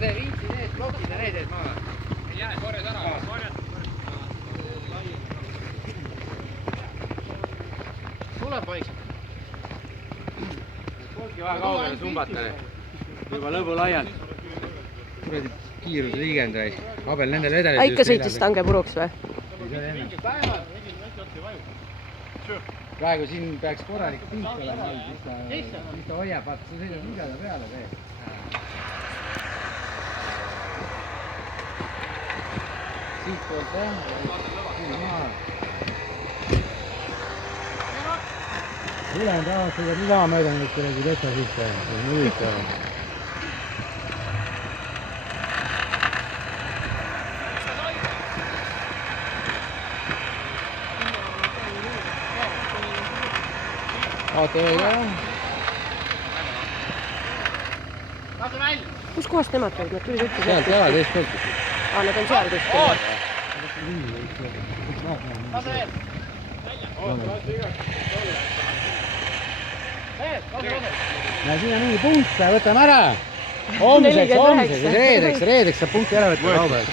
see viitsi need plokid ja need ees maha. Ei jää, korjad ära. Tuleb vaikselt. Polki vaja kaugele sumbata. Juba lõbu laialt. Kuradi kiirus liigend või. Abel nendel vedelis. Ikka sõitis tange puruks või? Praegu siin peaks korralik pink olema, siis ta hoiab, vaata, sa sõidad midagi peale veel. Siit poolt jah, siin maha. Ülejäänud rahvas sõidab nii sama mööda nüüd kuradi Tessa sisse, see on huvitav. Vaata veel ka. Kus kohast nemad tulid? Nad tulid üldse Sealt jala teist poolt. Nad on seal kuskil. Ja siin on mingi punkt, võtame ära. Homseks, reedeks saab punkti ära võtta kaubel.